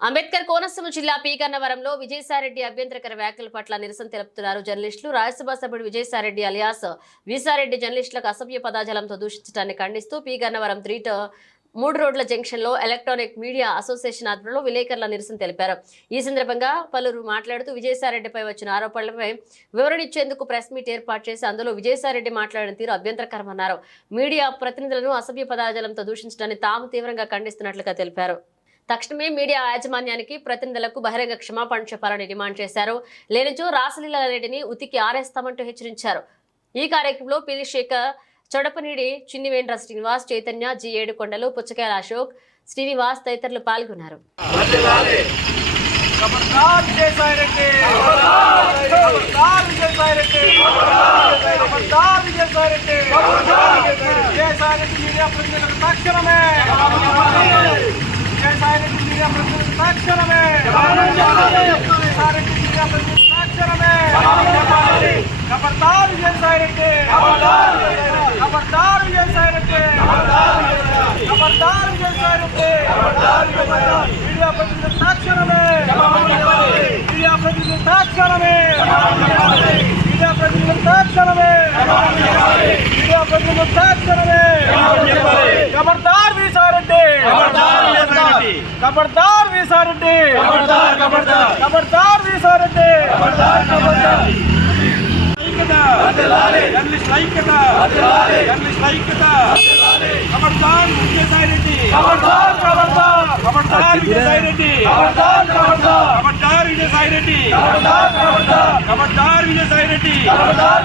అంబేద్కర్ కోనసీమ జిల్లా పీకన్నవరంలో విజయసాయిరెడ్డి అభ్యంతరకర వ్యాఖ్యల పట్ల నిరసన తెలుపుతున్నారు జర్నలిస్టులు. రాజ్యసభ సభ్యుడు విజయసాయిరెడ్డి అలియాస్ విసారెడ్డి జర్నలిస్టులకు అసభ్య పదాజలంతో దూషించడాన్ని ఖండిస్తూ పీకన్నవరం త్రీట మూడు రోడ్ల జంక్షన్లో ఎలక్ట్రానిక్ మీడియా అసోసియేషన్ ఆధ్వర్యంలో విలేకరుల నిరసన తెలిపారు. ఈ సందర్భంగా పలువురు మాట్లాడుతూ విజయసాయిరెడ్డిపై వచ్చిన ఆరోపణలపై వివరణ ఇచ్చేందుకు ప్రెస్ మీట్ ఏర్పాటు చేసి అందులో విజయసాయిరెడ్డి మాట్లాడిన తీరు అభ్యంతరకరమన్నారు. మీడియా ప్రతినిధులను అసభ్య పదాజలంతో దూషించడాన్ని తాము తీవ్రంగా ఖండిస్తున్నట్లుగా తెలిపారు. తక్షణమే మీడియా యాజమాన్యానికి ప్రతినిధులకు బహిరంగ క్షమాపణ చెప్పాలని డిమాండ్ చేశారు. లేనిచో రాసలీలారెడ్డిని ఉతికి ఆరేస్తామంటూ హెచ్చరించారు. ఈ కార్యక్రమంలో పిల్లిశేఖర్ చొడపనీడి చిన్నివేంద్ర శ్రీనివాస్ చైతన్య జి ఏడుకొండలు పుచ్చకాయల అశోక్ శ్రీనివాస్ తదితరులు పాల్గొన్నారు. తక్షణమే విజయ సాయి రెడ్డి మీడియా ప్రతినిధులకు తక్షణమే ఖబర్దార్ విజయ సాయి రెడ్డి ఖబర్దార్ విజయ సాయి రెడ్డి ఖబర్దార్ విజయ సాయి రెడ్డి మీడియా ప్రతినిధులకు తక్షణమే మీడియా ప్రతినిధులకు తక్షణమే మీడియా ప్రతినిధులకు తక్షణమే మీడియా ప్రతినిధులకు తక్షణమే ఖబర్దార్ వీసారెడ్డి. ఖబర్దార్ వీసారెడ్డి. ఖబర్దార్ విజయసాయి రెడ్డి. ఖబర్దార్ ఖబర్దార్ ఖబర్దార్ విజయసాయి రెడ్డి. ఖబర్దార్ ఖబర్దార్ ఖబర్దార్ విజయసాయి రెడ్డి. ఖబర్దార్ ఖబర్దార్ ఖబర్దార్ విజయసాయి రెడ్డి. ఖబర్దార్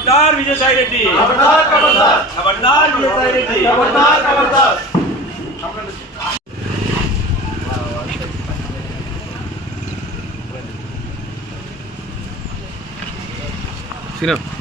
खबरदार विजय साई रेड्डी। खबरदार खबरदार। विजय साई रेड्डी। Sino?